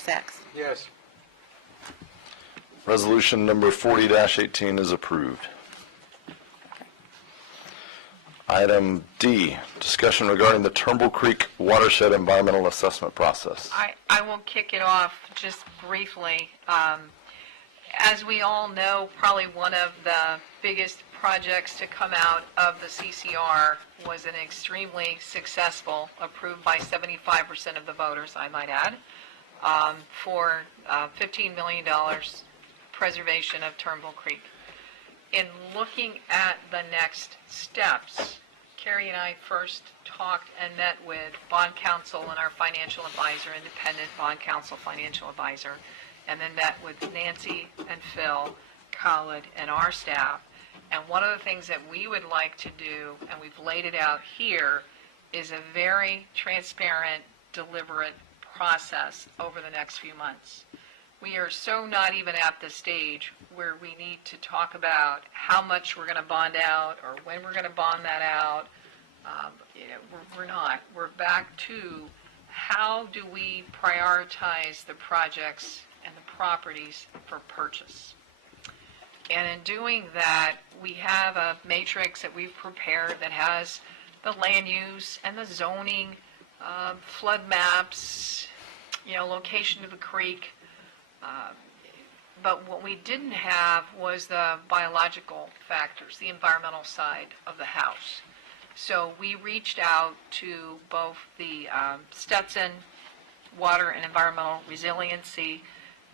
Sacks. Yes. Resolution number 40-18 is approved. Item D, discussion regarding the Turnbull Creek Watershed Environmental Assessment Process. I will kick it off just briefly. As we all know, probably one of the biggest projects to come out of the CCR was an extremely successful, approved by 75% of the voters, I might add, for $15 million preservation of Turnbull Creek. In looking at the next steps, Carrie and I first talked and met with bond counsel and our financial advisor, independent bond counsel financial advisor, and then met with Nancy and Phil, Khalid, and our staff. And one of the things that we would like to do, and we've laid it out here, is a very transparent, deliberate process over the next few months. We are so not even at the stage where we need to talk about how much we're going to bond out or when we're going to bond that out. We're not. We're back to how do we prioritize the projects and the properties for purchase. And in doing that, we have a matrix that we've prepared that has the land use and the zoning, flood maps, location of the creek. But what we didn't have was the biological factors, the environmental side of the house. So we reached out to both the Stetson Water and Environmental Resiliency,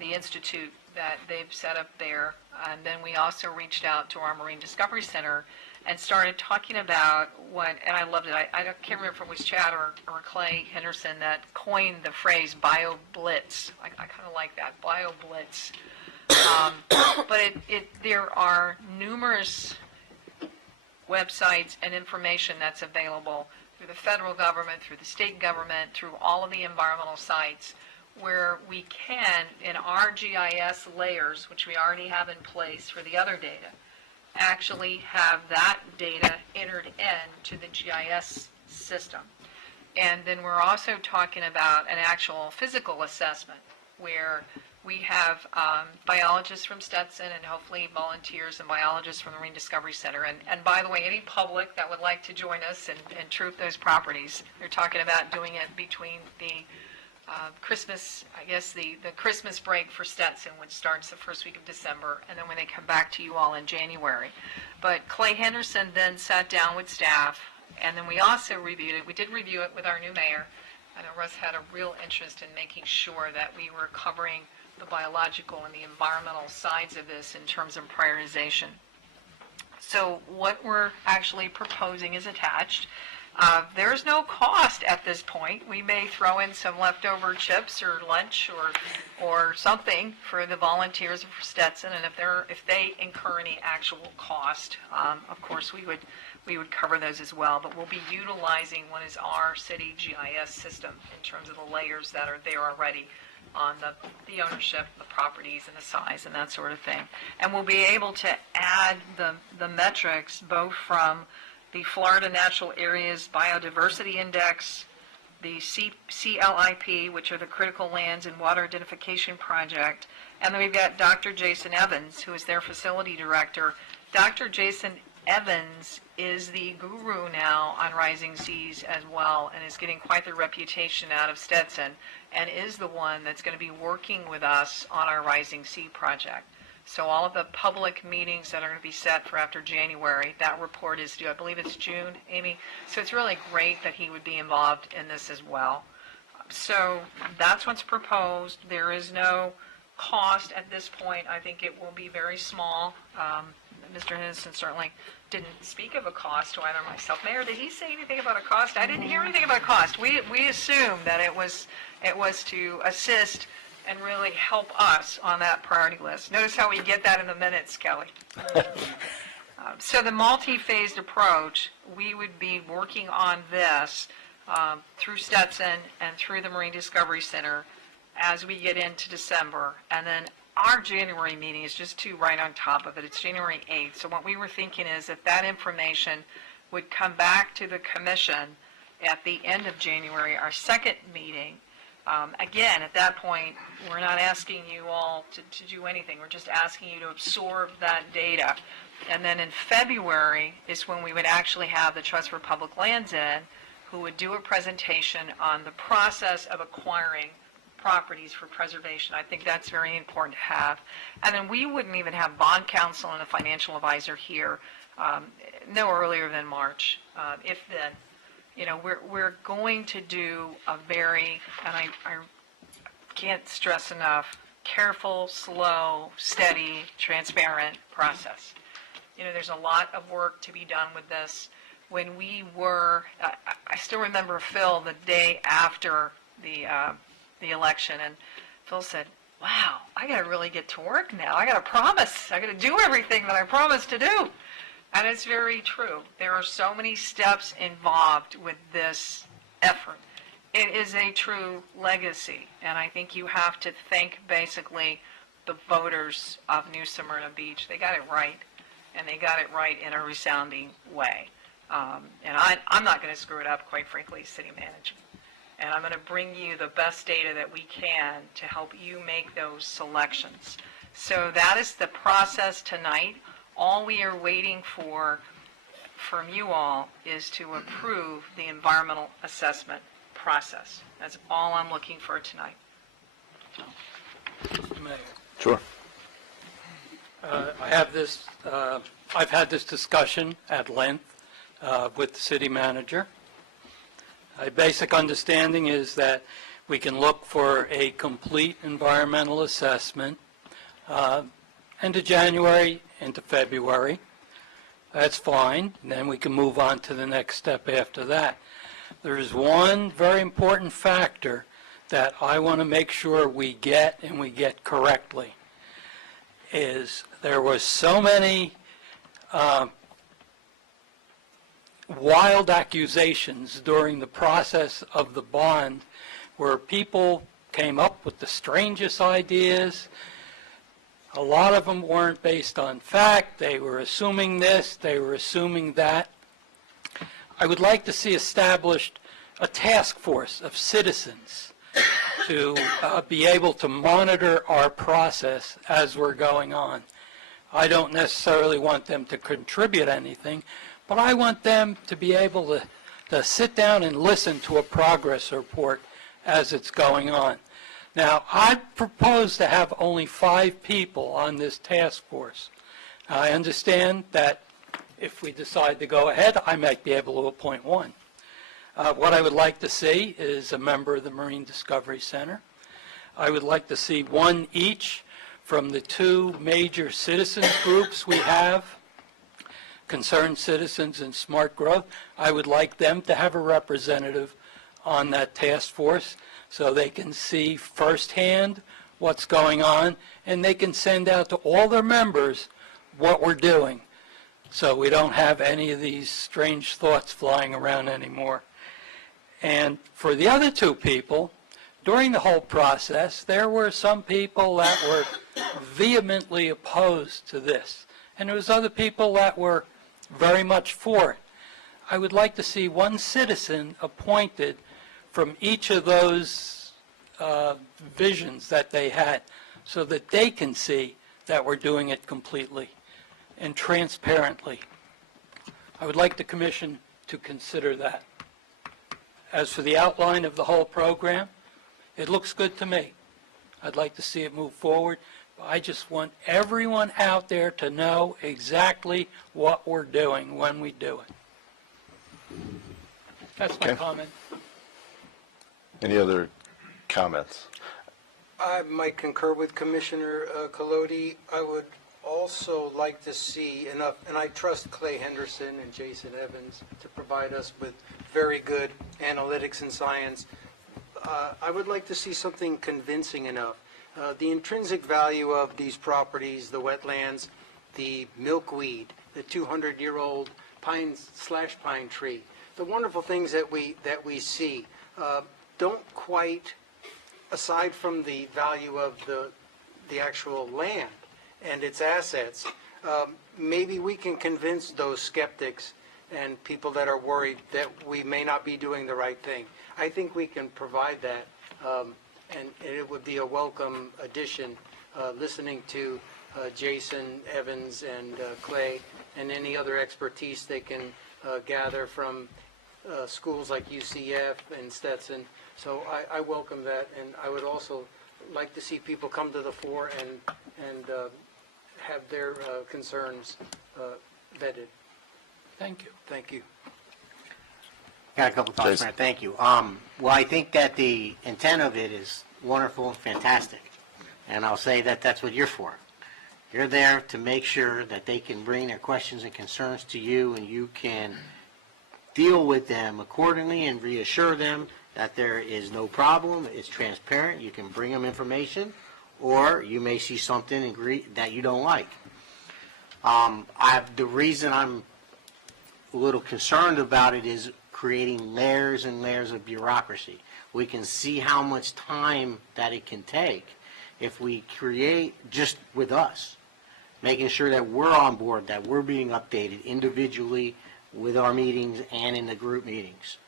the institute that they've set up there, and then we also reached out to our Marine Discovery Center and started talking about what, and I loved it, I can't remember if it was Chad or Clay Henderson that coined the phrase bio-blitz. I kind of like that, bio-blitz. But there are numerous websites and information that's available through the federal government, through the state government, through all of the environmental sites, where we can, in our GIS layers, which we already have in place for the other data, actually have that data entered into the GIS system. And then we're also talking about an actual physical assessment where we have biologists from Stetson and hopefully volunteers and biologists from the Marine Discovery Center. And by the way, any public that would like to join us and troop those properties, they're talking about doing it between the Christmas, I guess the Christmas break for Stetson, which starts the first week of December, and then when they come back to you all in January. But Clay Henderson then sat down with staff, and then we also reviewed it. We did review it with our new mayor. I know Russ had a real interest in making sure that we were covering the biological and the environmental sides of this in terms of prioritization. So what we're actually proposing is attached. There's no cost at this point. We may throw in some leftover chips or lunch or something for the volunteers for Stetson, and if they incur any actual cost, of course we would cover those as well. But we'll be utilizing what is our city GIS system in terms of the layers that are there already on the ownership, the properties, and the size, and that sort of thing. And we'll be able to add the metrics both from the Florida Natural Areas Biodiversity Index, the CLIP, which are the Critical Lands and Water Identification Project, and then we've got Dr. Jason Evans, who is their facility director. Dr. Jason Evans is the guru now on rising seas as well, and is getting quite the reputation out of Stetson, and is the one that's going to be working with us on our Rising Sea project. So all of the public meetings that are going to be set for after January, that report is due, I believe it's June, Amy. So it's really great that he would be involved in this as well. So that's what's proposed. There is no cost at this point. I think it will be very small. Mr. Henderson certainly didn't speak of a cost to either myself. Mayor, did he say anything about a cost? I didn't hear anything about a cost. We assumed that it was to assist and really help us on that priority list. Notice how we get that in the minutes, Kelly. So the multi-phased approach, we would be working on this through Stetson and through the Marine Discovery Center as we get into December. And then our January meeting is just right on top of it. It's January 8th. So what we were thinking is if that information would come back to the commission at the end of January, our second meeting, Again, at that point, we're not asking you all to do anything. We're just asking you to absorb that data. And then in February is when we would actually have the Trust for Public Lands in, who would do a presentation on the process of acquiring properties for preservation. I think that's very important to have. And then we wouldn't even have bond counsel and a financial advisor here no earlier than March, if then. You know, we're going to do a very, and I can't stress enough, careful, slow, steady, transparent process. You know, there's a lot of work to be done with this. When we were, I still remember Phil the day after the election, and Phil said, wow, I got to really get to work now. I got to promise. I got to do everything that I promised to do. And it's very true. There are so many steps involved with this effort. It is a true legacy, and I think you have to thank basically the voters of New Smyrna Beach. They got it right, and they got it right in a resounding way. And I'm not going to screw it up, quite frankly, city management. And I'm going to bring you the best data that we can to help you make those selections. So that is the process tonight. All we are waiting for from you all is to approve the environmental assessment process. That's all I'm looking for tonight. Mayor, Sure. I have this, I've had this discussion at length with the city manager. My basic understanding is that we can look for a complete environmental assessment end of January into February. That's fine. And then we can move on to the next step after that. There's one very important factor that I want to make sure we get and we get correctly. Is there was so many wild accusations during the process of the bond where people came up with the strangest ideas. A lot of them weren't based on fact. They were assuming this, they were assuming that. I would like to see established a task force of citizens to be able to monitor our process as we're going on. I don't necessarily want them to contribute anything, but I want them to be able to sit down and listen to a progress report as it's going on. Now, I propose to have only 5 people on this task force. I understand that if we decide to go ahead, I might be able to appoint 1. What I would like to see is a member of the Marine Discovery Center. I would like to see 1 each from the 2 major citizens groups we have, Concerned Citizens and Smart Growth. I would like them to have a representative on that task force so they can see firsthand what's going on, and they can send out to all their members what we're doing so we don't have any of these strange thoughts flying around anymore. And for the other 2 people, during the whole process, there were some people that were vehemently opposed to this, and there was other people that were very much for it. I would like to see 1 citizen appointed from each of those visions that they had so that they can see that we're doing it completely and transparently. I would like the commission to consider that. As for the outline of the whole program, it looks good to me. I'd like to see it move forward. I just want everyone out there to know exactly what we're doing when we do it. That's my comment. Any other comments? I might concur with Commissioner Colodi. I would also like to see enough, and I trust Clay Henderson and Jason Evans to provide us with very good analytics and science. I would like to see something convincing enough. The intrinsic value of these properties, the wetlands, the milkweed, the 200-year-old pine tree, the wonderful things that we see, don't quite, aside from the value of the actual land and its assets, maybe we can convince those skeptics and people that are worried that we may not be doing the right thing. I think we can provide that and it would be a welcome addition, listening to Jason, Evans, and Clay, and any other expertise they can gather from schools like UCF and Stetson. So I welcome that, and I would also like to see people come to the fore and have their concerns vetted. Thank you. Thank you. Got a couple thoughts, Jason. Mayor. Thank you. Well, I think that the intent of it is wonderful and fantastic. And I'll say that that's what you're for. You're there to make sure that they can bring their questions and concerns to you, and you can deal with them accordingly and reassure them that there is no problem, it's transparent, you can bring them information, or you may see something that you don't like. The reason I'm a little concerned about it is creating layers and layers of bureaucracy. We can see how much time that it can take if we create just with us, making sure that we're on board, that we're being updated individually with our meetings and in the group meetings.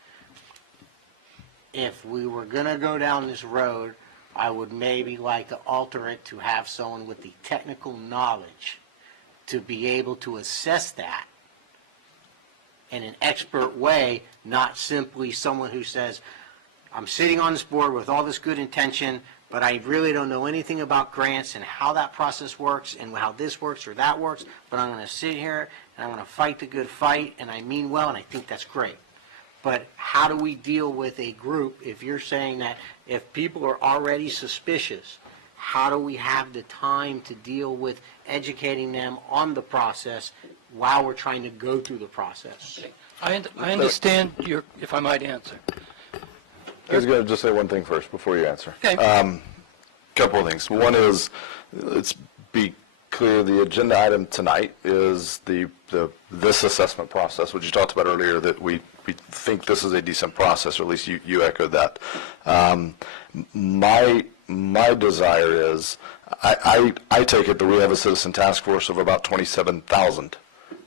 If we were going to go down this road, I would maybe like to alter it to have someone with the technical knowledge to be able to assess that in an expert way, not simply someone who says, I'm sitting on this board with all this good intention, but I really don't know anything about grants and how that process works and how this works or that works, but I'm going to sit here and I'm going to fight the good fight, and I mean well, and I think that's great. But how do we deal with a group if you're saying that if people are already suspicious, how do we have the time to deal with educating them on the process while we're trying to go through the process? I understand your, if I might answer. I was going to just say one thing first before you answer. Okay. Couple of things. One is, let's be clear, the agenda item tonight is this assessment process, which you talked about earlier, that we think this is a decent process, or at least you echoed that. My desire is, I take it that we have a citizen task force of about 27,000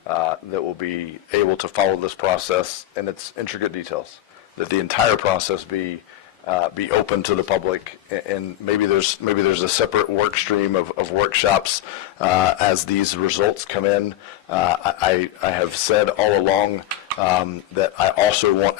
that will be able to follow this process in its intricate details, that the entire process be open to the public, and maybe there's a separate work stream of workshops as these results come in. I have said all along that I also want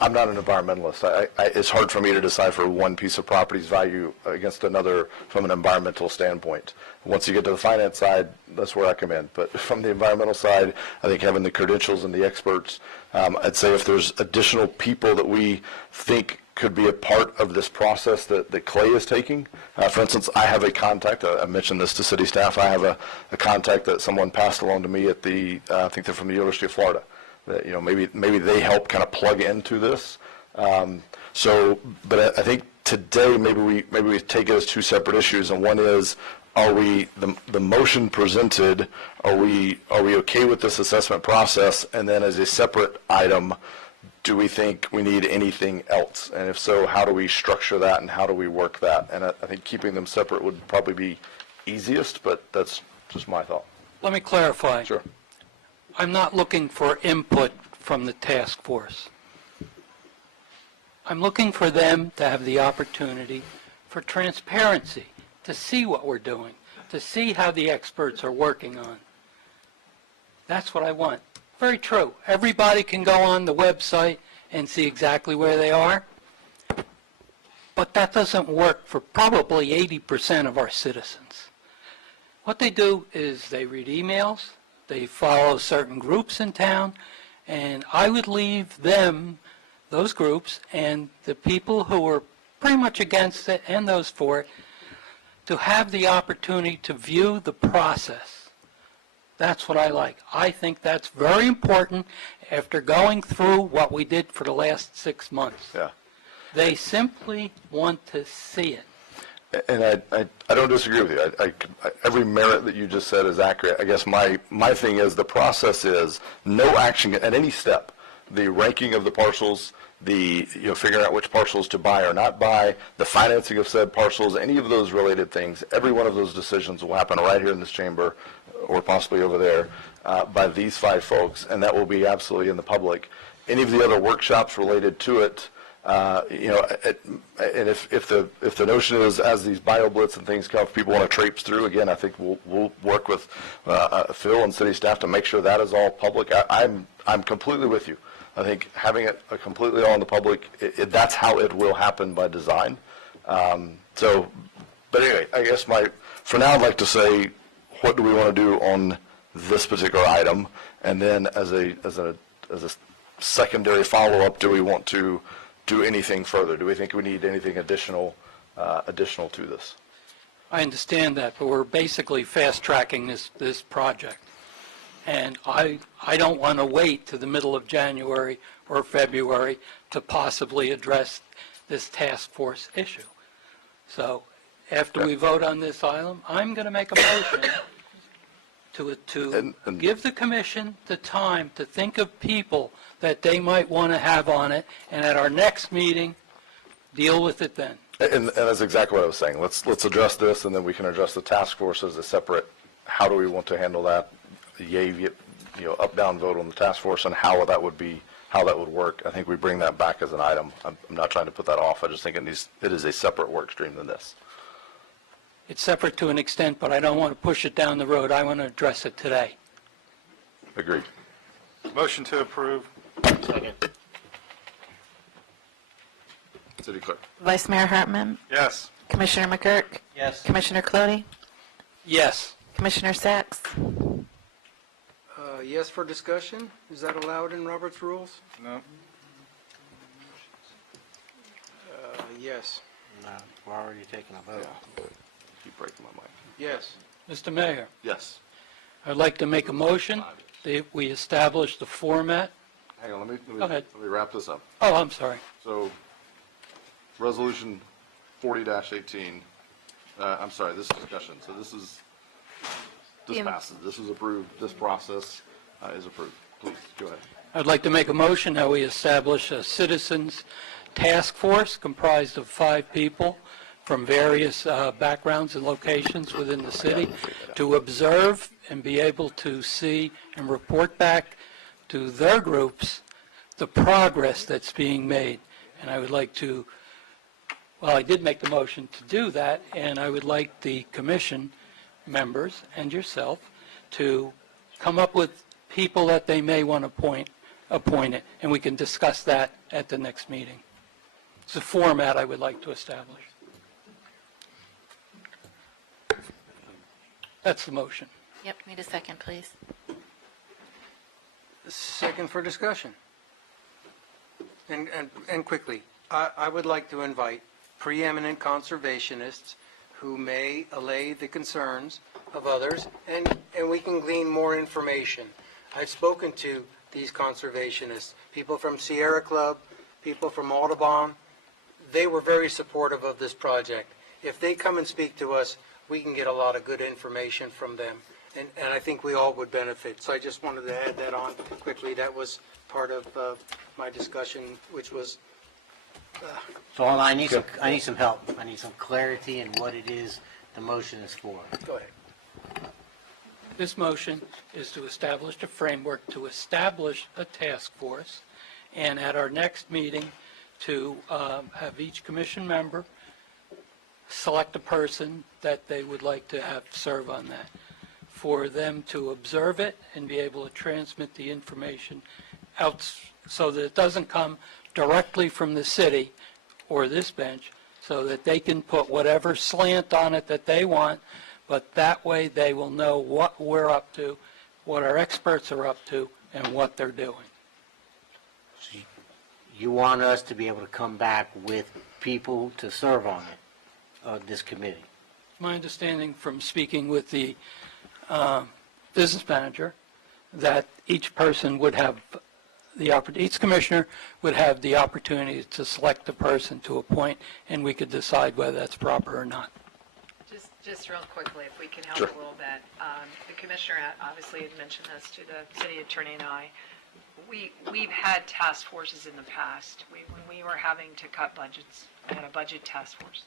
I'm not an environmentalist. It's hard for me to decipher one piece of property's value against another from an environmental standpoint. Once you get to the finance side, that's where I come in. But from the environmental side, I think having the credentials and the experts, I'd say if there's additional people that we think could be a part of this process that Clay is taking. For instance, I have a contact, I mentioned this to city staff, I have a contact that someone passed along to me at I think they're from the University of Florida, that, maybe they help kind of plug into this. But I think today maybe we take it as two separate issues, and one is, are we, the motion presented, are we okay with this assessment process, and then as a separate item, do we think we need anything else? And if so, how do we structure that and how do we work that? And I think keeping them separate would probably be easiest, but that's just my thought. Let me clarify. Sure. I'm not looking for input from the task force. I'm looking for them to have the opportunity for transparency, to see what we're doing, to see how the experts are working on. That's what I want. Very true. Everybody can go on the website and see exactly where they are, but that doesn't work for probably 80% of our citizens. What they do is they read emails, they follow certain groups in town, and I would leave them, those groups, and the people who are pretty much against it and those for it, to have the opportunity to view the process. That's what I like. I think that's very important after going through what we did for the last 6 months. Yeah. They simply want to see it. And I don't disagree with you. Every merit that you just said is accurate. I guess my thing is the process is no action at any step. The ranking of the parcels, the figuring out which parcels to buy or not buy, the financing of said parcels, any of those related things, every one of those decisions will happen right here in this chamber or possibly over there by these 5 folks, and that will be absolutely in the public. Any of the other workshops related to it, And if the notion is, as these BioBlitz and things come, if people want to traipse through, again, I think we'll work with Phil and city staff to make sure that is all public. I'm completely with you. I think having it completely all in the public, that's how it will happen by design. But anyway, I guess for now, I'd like to say, what do we want to do on this particular item? And then as a secondary follow-up, do we want to do anything further? Do we think we need anything additional to this? I understand that, but we're basically fast-tracking this project. And I don't want to wait to the middle of January or February to possibly address this task force issue. So after we vote on this item, I'm going to make a motion to give the commission the time to think of people that they might want to have on it, and at our next meeting, deal with it then. And that's exactly what I was saying. Let's address this, and then we can address the task force as a separate, how do we want to handle that? Yay, up, down vote on the task force and how that would work. I think we bring that back as an item. I'm not trying to put that off. I just think it is a separate work stream than this. It's separate to an extent, but I don't want to push it down the road. I want to address it today. Agreed. Motion to approve. Second. City Clerk. Vice Mayor Hartman, Yes. Commissioner McGurk, Yes. Commissioner Cloney, Yes. Commissioner Sacks. Yes for discussion? Is that allowed in Robert's rules? No. Yes. No, we're already taking a vote. Keep breaking my mic. Yes. Mr. Mayor, Yes. I'd like to make a motion that we establish the format. Hang on, Go ahead. let me wrap this up. Oh, I'm sorry. So, Resolution 40-18, I'm sorry, this is discussion. So this passes. This is approved. This process is approved. Please, go ahead. I'd like to make a motion that we establish a citizens task force comprised of 5 people from various backgrounds and locations within the city to observe and be able to see and report back to their groups the progress that's being made. And I would like to, well, I did make the motion to do that, and I would like the commission members and yourself to come up with people that they may want to appoint it, and we can discuss that at the next meeting. It's a format I would like to establish. That's the motion. Yep, need a second, please. Second for discussion. And quickly, I would like to invite preeminent conservationists who may allay the concerns of others, and we can glean more information. I've spoken to these conservationists, people from Sierra Club, people from Audubon. They were very supportive of this project. If they come and speak to us, we can get a lot of good information from them, and I think we all would benefit. So I just wanted to add that on quickly. That was part of my discussion, which was, So I need some help. I need some clarity in what it is the motion is for. go ahead. This motion is to establish a framework to establish a task force, and at our next meeting, to have each commission member select a person that they would like to have serve on that, for them to observe it and be able to transmit the information out so that it doesn't come directly from the city or this bench, so that they can put whatever slant on it that they want, but that way they will know what we're up to, what our experts are up to, and what they're doing. You want us to be able to come back with people to serve on it, this committee. My understanding from speaking with the business manager, that each person would have each commissioner would have the opportunity to select the person to appoint, and we could decide whether that's proper or not. Just real quickly, if we can help Sure. a little bit. The commissioner obviously had mentioned this to the city attorney and I. We've had task forces in the past. When we were having to cut budgets, I had a budget task force.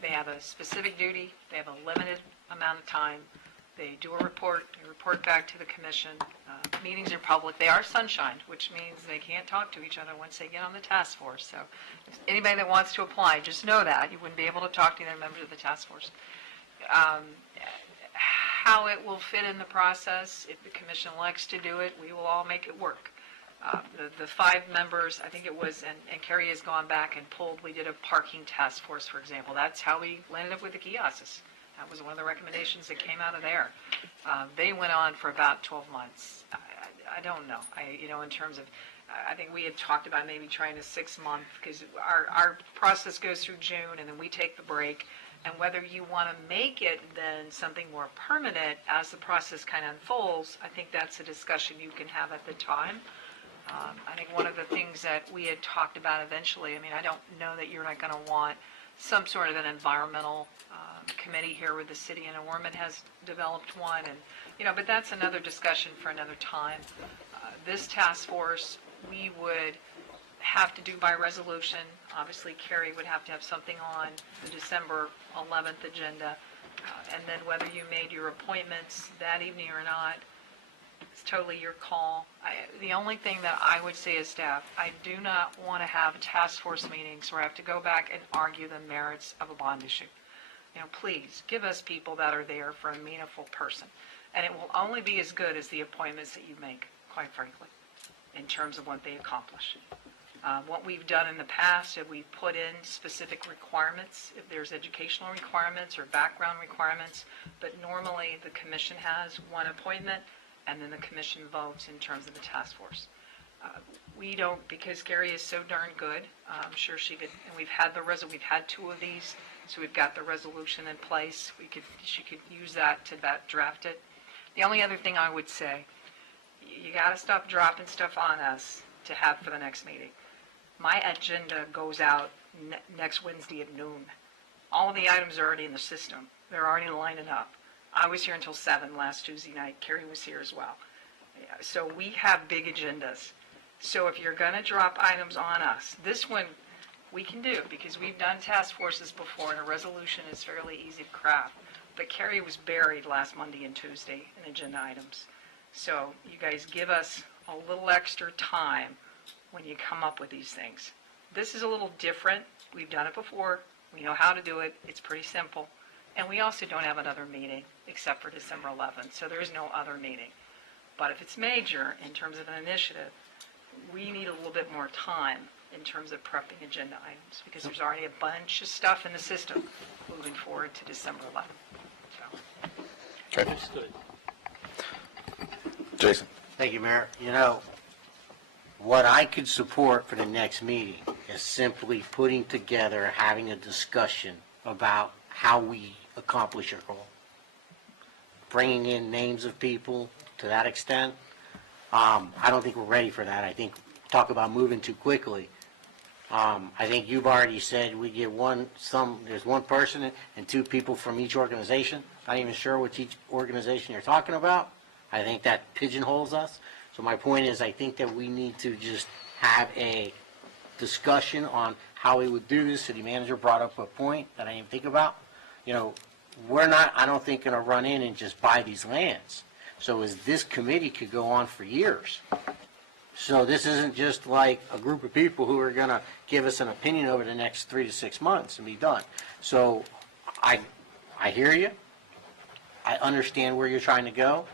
They have a specific duty, they have a limited amount of time, They do a report, they report back to the commission. Meetings are public. They are sunshined, which means they can't talk to each other once they get on the task force. So if anybody that wants to apply, just know that. You wouldn't be able to talk to other members of the task force. How it will fit in the process, if the commission elects to do it, we will all make it work. The 5 members, I think it was, and Carrie has gone back and pulled, we did a parking task force, for example. That's how we landed up with the kiosks. That was one of the recommendations that came out of there. They went on for about 12 months. I don't know. In terms of, I think we had talked about maybe trying a 6-month, because our process goes through June, and then we take the break. And whether you want to make it then something more permanent as the process kind of unfolds, I think that's a discussion you can have at the time. I think one of the things that we had talked about eventually, I don't know that you're not going to want some sort of an environmental committee here with the city, and Ormond has developed one, and but that's another discussion for another time. This task force, we would have to do by resolution. Obviously, Carrie would have to have something on the December 11th agenda, and then whether you made your appointments that evening or not, it's totally your call. The only thing that I would say as staff, I do not want to have task force meetings where I have to go back and argue the merits of a bond issue. Please give us people that are there for a meaningful person, and it will only be as good as the appointments that you make, quite frankly, in terms of what they accomplish. What we've done in the past is we've put in specific requirements, if there's educational requirements or background requirements, but normally the commission has one appointment, and then the commission votes in terms of the task force. We don't, because Gary is so darn good, I'm sure she could, and we've had 2 of these, so we've got the resolution in place. She could use that to draft it. The only other thing I would say, you got to stop dropping stuff on us to have for the next meeting. My agenda goes out next Wednesday at noon. All of the items are already in the system. They're already lining up. I was here until 7 last Tuesday night. Carrie was here as well. So we have big agendas. So if you're going to drop items on us, this one we can do, because we've done task forces before, and a resolution is fairly easy to craft. But Carrie was buried last Monday and Tuesday in agenda items. So you guys give us a little extra time when you come up with these things. This is a little different. We've done it before. We know how to do it. It's pretty simple. And we also don't have another meeting except for December 11th, so there is no other meeting. But if it's major in terms of an initiative, we need a little bit more time in terms of prepping agenda items, because there's already a bunch of stuff in the system moving forward to December 11th. So. Okay. Understood. Jason? Thank you, Mayor. What I could support for the next meeting is simply putting together, having a discussion about how we accomplish our goal. Bringing in names of people to that extent, I don't think we're ready for that. I think, talk about moving too quickly. I think you've already said we get there's one person and 2 people from each organization. Not even sure which each organization you're talking about. I think that pigeonholes us. So my point is, I think that we need to just have a discussion on how we would do this. City manager brought up a point that I didn't think about. We're not, I don't think, going to run in and just buy these lands. So this committee could go on for years. So this isn't just like a group of people who are going to give us an opinion over the next 3 to 6 months and be done. So I hear you. I understand where you're trying to go.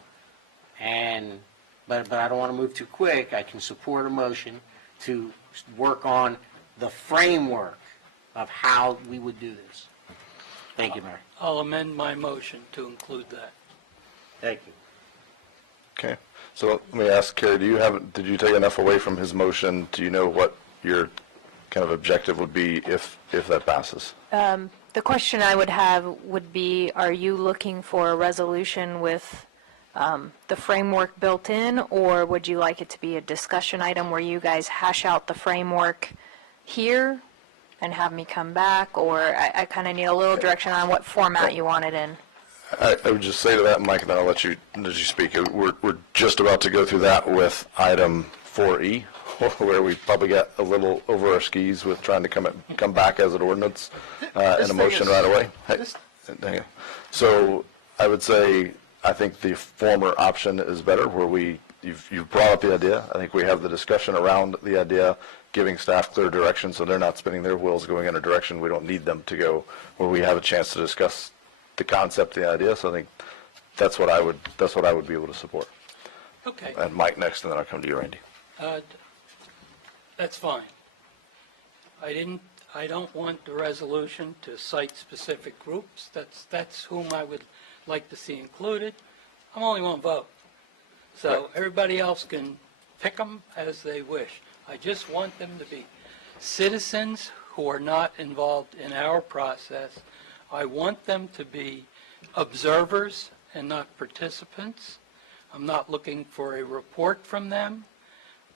But I don't want to move too quick. I can support a motion to work on the framework of how we would do this. Thank you, Mayor. I'll amend my motion to include that. Thank you. Okay. So let me ask Carrie, did you take enough away from his motion? Do you know what your kind of objective would be if that passes? The question I would have would be, are you looking for a resolution with the framework built in, or would you like it to be a discussion item where you guys hash out the framework here and have me come back, or I kind of need a little direction on what format you want it in? I would just say to that, Mike, and then I'll let you speak. We're just about to go through that with item 4E, where we probably got a little over our skis with trying to come back as an ordinance and a motion right away. Hey, hang on. So I would say I think the former option is better, where you've brought up the idea. I think we have the discussion around the idea, giving staff clear direction so they're not spinning their wheels going in a direction we don't need them to go, where we have a chance to discuss the concept, the idea. So I think that's what I would be able to support. Okay, And Mike next, and then I'll come to you, Randy. that's fine. I don't want the resolution to cite specific groups. That's whom I would like to see included. I'm only one vote. So everybody else can pick them as they wish. I just want them to be citizens who are not involved in our process. I want them to be observers and not participants. I'm not looking for a report from them.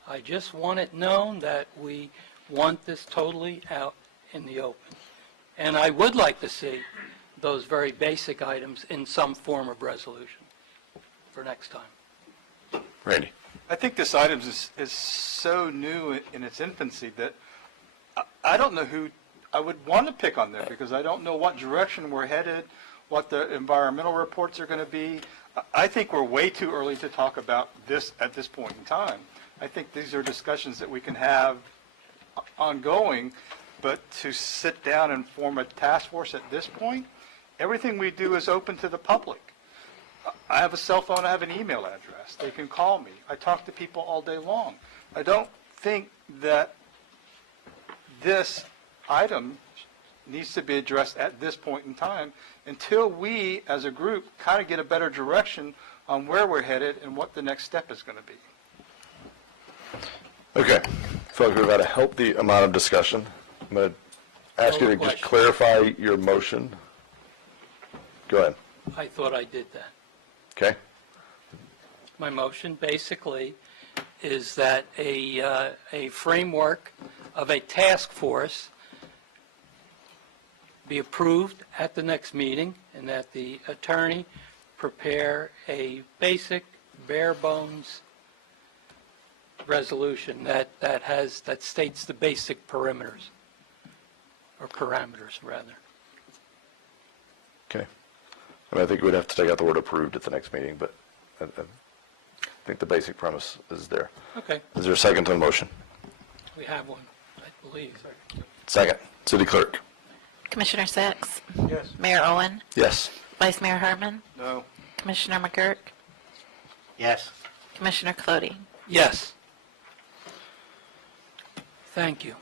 I just want it known that we want this totally out in the open. And I would like to see those very basic items in some form of resolution for next time. Randy. I think this item is so new in its infancy that I don't know who I would want to pick on there, because I don't know what direction we're headed, what the environmental reports are going to be. I think we're way too early to talk about this at this point in time. I think these are discussions that we can have ongoing, but to sit down and form a task force at this point, everything we do is open to the public. I have a cell phone, I have an email address. They can call me. I talk to people all day long. I don't think that this item needs to be addressed at this point in time until we, as a group, kind of get a better direction on where we're headed and what the next step is going to be. Okay. I feel like we've had a healthy amount of discussion. I'm going to ask you to just clarify your motion. Go ahead. I thought I did that. Okay? My motion basically is that a framework of a task force be approved at the next meeting, and that the attorney prepare a basic, bare bones resolution that states the basic perimeters, or parameters rather. Okay. And I think we'd have to take out the word approved at the next meeting, but I think the basic premise is there. Okay, Is there a second to the motion? we have one, I believe. Second. City Clerk. Commissioner Sacks? Yes. Mayor Owen? Yes. Vice Mayor Harmon? No. Commissioner McGurk? Yes. Commissioner Clody? Yes. Thank you.